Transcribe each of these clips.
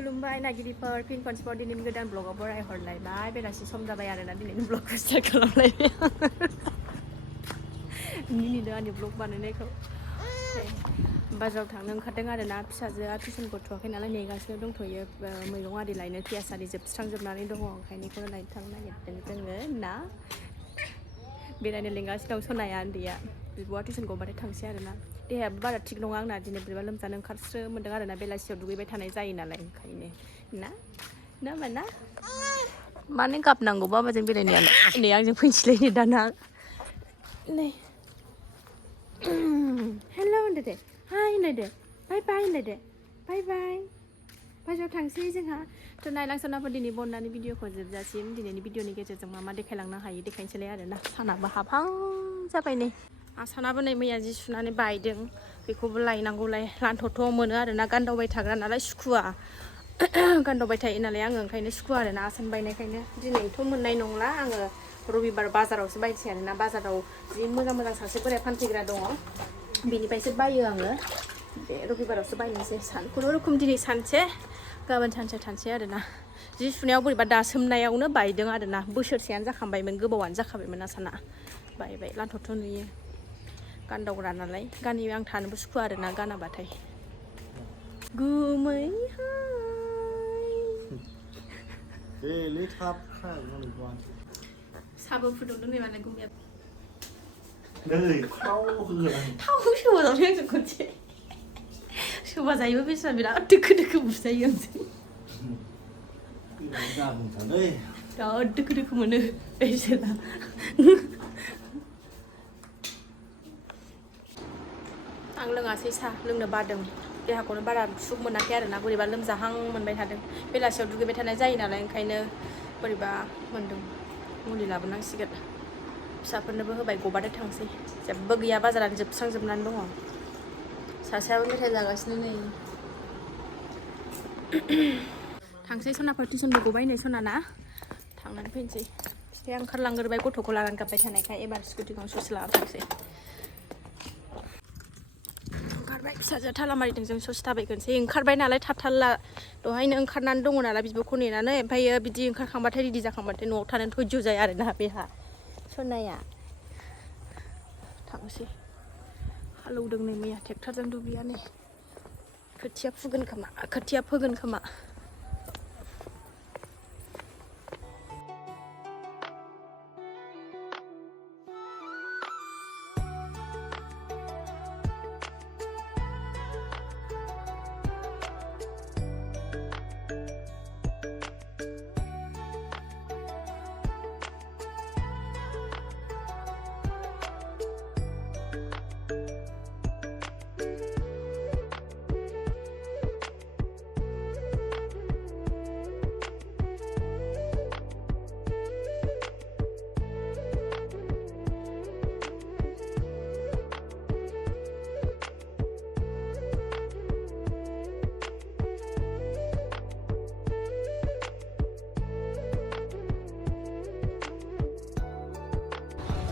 खुलुमबाय नागिरिफोर फिन खनसेबाव दिनैनि गोदान ब्लगाव बरायहरलायबाय बेलासि सम जाबाय आरोना दिनैनि ब्लगखौ स्टार्ट खालामलायबाय मिनिदों आंनि ब्लग बानायनायखौ बाजाराव थांनो ओंखारदों आरोना फिसाजोआ टिउसन गथ'वाखै नालाय नेगासिनो दंथ'यो मैगं आरि लायनो पियास आरि जोबस्रांजोबनानै दङ ओंखायनो बेखौनो लायनो थांनो नागिरदों जोङो ना बेरायनो लिंगासिनो दं सनाया उन्दैया बिब'आ टिउसन गबाथाय थांसै आरोना देहायाबो बारा थिग नङा आंना दिनै बोरैबा लोमजानो ओंखारस्रो मोन्दों आरोना बेलासियाव दुगैबाय थानाय जायो नालाय ओंखायनो ना माना मानो गाबनांगौ बाबाजों बेरायनायानो नै आंजों फैनोसैलाय दाना नै हेल' होनदो दे हाय होनलाय दे बाय बाय होनलाय दे बाय बाय बायजोआव थांसै जोंहा थ' नायलांसनाफोर दिनै बननानै भिडिअखौ जोबजासिम दिनैनि भिडिअनि गेजेरजों मा मा देखायलांनो हायो देखायनोसैलाय आरोना सानाबो हाबहां जाबाय नै आसानाबो नै मैया जि सुनानै बायदों बेखौबो लायनांगौलाय लान्थ'थ' मोनो आरोना गानदावबाय थाग्रा नालाय सुखुवा गानदावबाय थायो नालाय आङो ओंखायनो सुखुवा आरोना आसान बायनायखायनो दिनैथ' मोननाय नंला आङो रबिबार बाजारावसो बायसै आरोना बाजाराव जि मोजां मोजां सासे बोराय फानफैग्रा दङ बेनिफ्रायसो बायो आङो बे रबिबारावसो बायनोसै खुनुरुखुम दिनै सानसे गाबोन सानसे थानोसै आरोना जि सुनायाव बोरैबा दासोमनायावनो बायदों आरोना बोसोरसेयानो जाखांबायमोन गोबावानो जाखाबायमोन आसाना बायबाय लान्थ'थ' नुयो गानदावग्रा नालाय गानि आं थानोबो सुखुवा आरोना गानाबाथाय गुमैहाय साबो फुदुंदों नै माने गुमैया थाव सोबाजावनो आंजों खनसे सोबा जायोबो बेसेबां बिराद दोखो दोखो बुजायो आंजों बिराद दोखो दोखो मोनो बेसेना आं लोङासै साहा लोंनो बादों देहाखौनो बारा सुख मोनाखै आरोना बोरैबा लोमजाहां मोनबाय थादों बेलासियाव दुगैबाय थानाय जायो नालाय ओंखायनो बोरैबा मोन्दों मुलि लाबोनांसिगोन फिसाफोरनोबो होबाय गबाथाय थांसै जेबो गैया बाजारानो जोबस्रांजोबनानै दङ सासेयाबो मेथाइ जागासिनो नै थांसै सनाफोर टिउसनबो गबाय नै सनाना थांनानै फैनोसै फिफाया ओंखारलांग्रोबाय गथ'खौ लानानै गाबबाय थानायखाय एबार स्कुटिखौ ससे लानानै थांसै ओंखारबाय फिसाजोआ थाला मारिदों जों ससे थाबायगोनसै ओंखारबाय नालाय थाबथारला दहायनो ओंखारनानै दङ नालाय बिब'खौ नेनानै ओमफ्रायो बिदि ओंखारखांबाथाय रेडि जाखांबाथाय न'आव थानो धैर्य जाया आरोना बेहा सनाया थांसै हालौदों नै मैया ट्रेक्टरजों दुब्लिया नै खोथिया फोगोन खोमा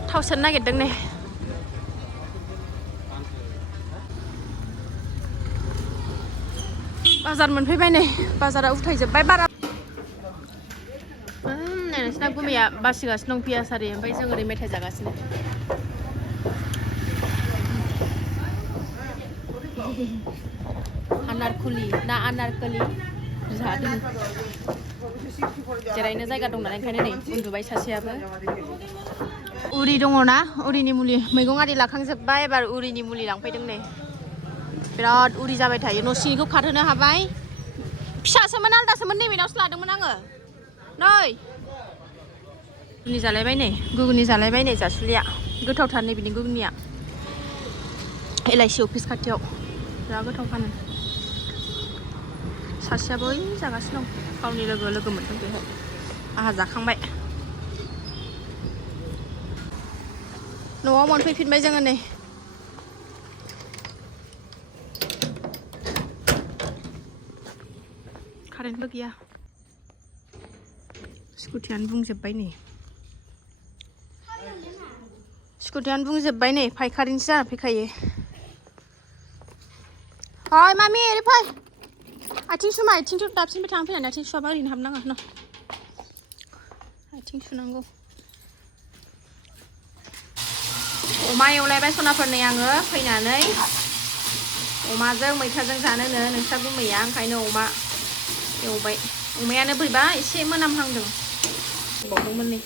थाव सोनो नागिरदों नै बाजार मोनफैबाय नै बाजारा उथायजोबबाय बारा नोंसिना गुमैया बासिगासिनो दं पियास आरि ओमफ्राय जों ओरै मेथाइ जागासिनो आनारकुलि ना आनारकलि जादों जिरायनो जायगा दं नालाय ओंखायनो नै उन्दुबाय सासेयाबो उरि दङ ना उरिनि मुलि मैगं आरि लाखांजोब्बाय एबार उरिनि मुलि लांफैदों नै बिराद उरि जाबाय थायो न' सिंनिखौ खारहोनो हाबाय फिसासोमोन आलदासोमोन नैबेनावसो लादोंमोन आङो नै गुगुनि जालायबाय नै जासुलिया गोथावथार नै बिनि गुगुनिया LIC अफिस खाथियाव बिराद गोथाव फानो सासेयाबो ओइ जागासिनो दं गावनि लोगो मोनदों बेहाय आंहा जाखांबाय न'आव मोनफैफिनबाय जोङो नै कारेन्टबो गैया स्कुटियानो बुंजोब्बाय नै फायखारिनिसो जाना फैखायो हाय मामि ओरै फै आथिं सुमा आथिं दाबसिनबो थांना फैनानै आथिं सुवाबा ओरैनो हाबनाङा न' आथिं सुनांगौ अमा एवलायबाय सनाफोरनै आङो फैनानै अमाजों मैथाजों जानोनो नोंस्रा गुमैया ओंखायनो अमा एवबाय अमायानो बोरैबा एसे मोनामहांदों बावदोंमोन नै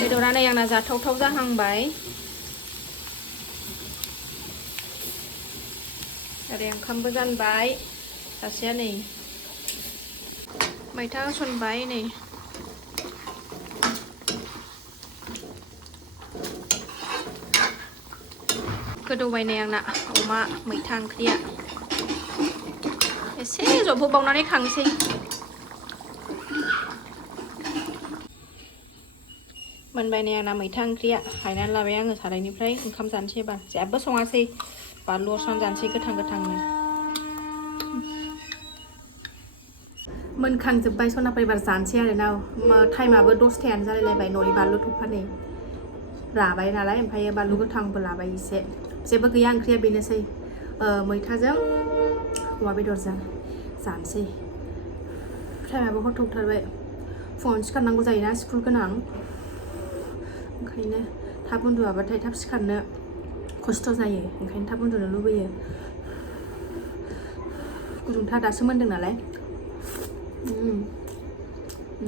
बेदरा नै आंना जाथावथाव जाहांबाय ओरै ओंखामबो जानबाय सासेया नै मैथा होसनबाय नै गोदौबाय नै आंना अमा मैथा ओंख्रिया एसे जबहोबावनानै खांसै मोनबाय नै आंना मैथा ओंख्रिया हायनानै लाबाय आङो सारायनिफ्राय ओंखाम जानोसै एबार जेबो सङासै बानलुआवसो जानोसै गोथां गोथांनो मोनखांजोब्बाय सनाफोर एबार जानोसै आरोना टाइमाबो 10थायानो जालायलायबाय न'नि बानलु थफानै राबाय नालाय ओमफ्राय बानलु गोथांबो लाबाय एसे जेबो गैया ओंख्रिया बेनोसै मैथाजों अमा बेदरजों जानोसै टाइमाबो हर थौथारबाय फुङावनो सिखारनांगौ जायोना स्कुल गोनां ओंखायनो थाब उन्दुआबाथाय थाब सिखारनो खस्थ' जायो ओंखायनो थाब उन्दुनो लुबैयो गुदुंथार दासो मोन्दों नालाय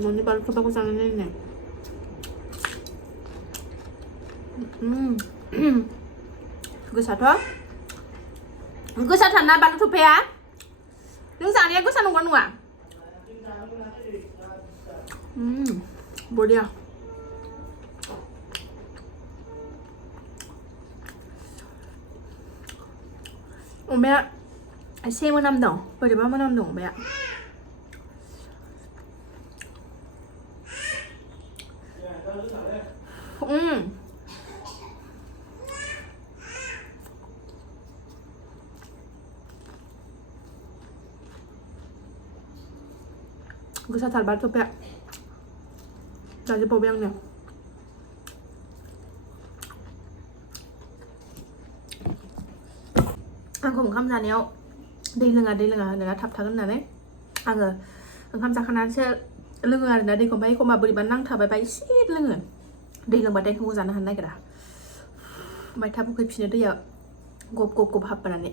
न'नि बानलु थफाखौ जानानै नाय गोसाथारना बानलु थफाया नों जानाया गोसा नंगौ नङा बरिया अमाया एसे मोनामदों बोरैबा मोनामदों अमाया गोसाथार बानलु थफाया जाजोबबावबाय आंनो आंखौ ओंखाम जानायाव दै लोङा होनोना थाब थागोन होननानै आङो ओंखाम जाखानानैसो लोङो आरोना दैखौ ओमफ्राय एखमबा बोरैबा नांथाबायबा एसे लोङो दै लोंबाथाय ओंखामखौ जानो हानो नागिरा ओमफ्राय थाब उखैफिनो दैया गब हाबबोनानै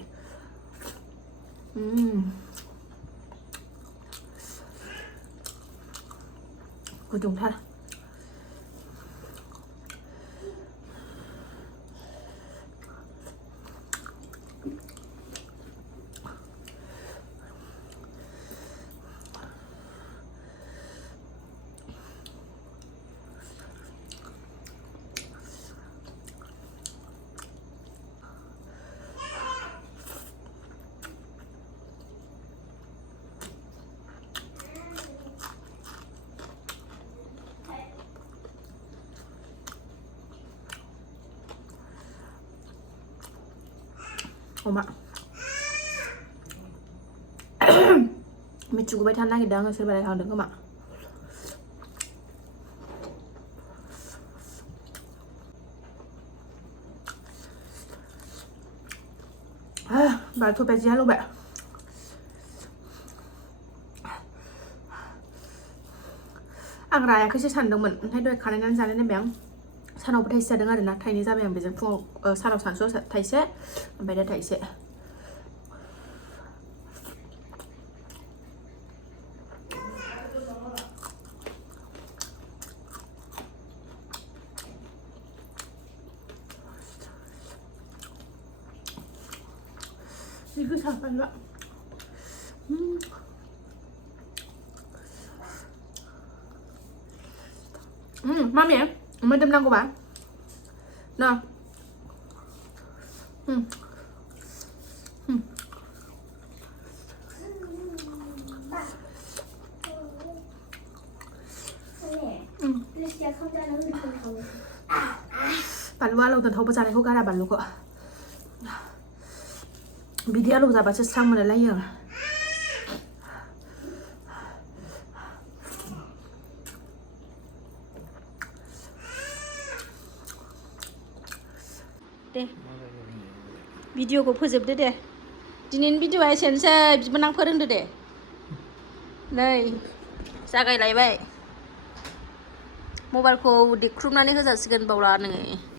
गुदुंथार अमा मिथिगौबाय थानो नागिरदों आङो सोरबा रायखांदों खोमा बानलु थफाया जि हालौबाय आं रायाखैसो सानदोंमोन ओमफ्राय दहाय खानायनानै जानाय नायबाय आं सानावबो थाइसे जादों आरोना थाइनै जाबाय आं बेजों फुङाव सानाव सानसुआव थाइसे ओमफ्राय दा थाइसे जि गोसा बानलुआ मामि मोदोमनांगौबा न बानलु आलौ दोनथावबो जानायखौ गारा बानलुखौ बिदि आलौ जाबासो स्रां मोनलायलायो दे भिडिअखौ फोजोबदो दे दिनैनि भिडिअआ एसेनोसै बिबोनां फोरोंदो दे नै जागायलायबाय मबाइलखौ देख्रुबनानै होजासिगोन बावला नोङो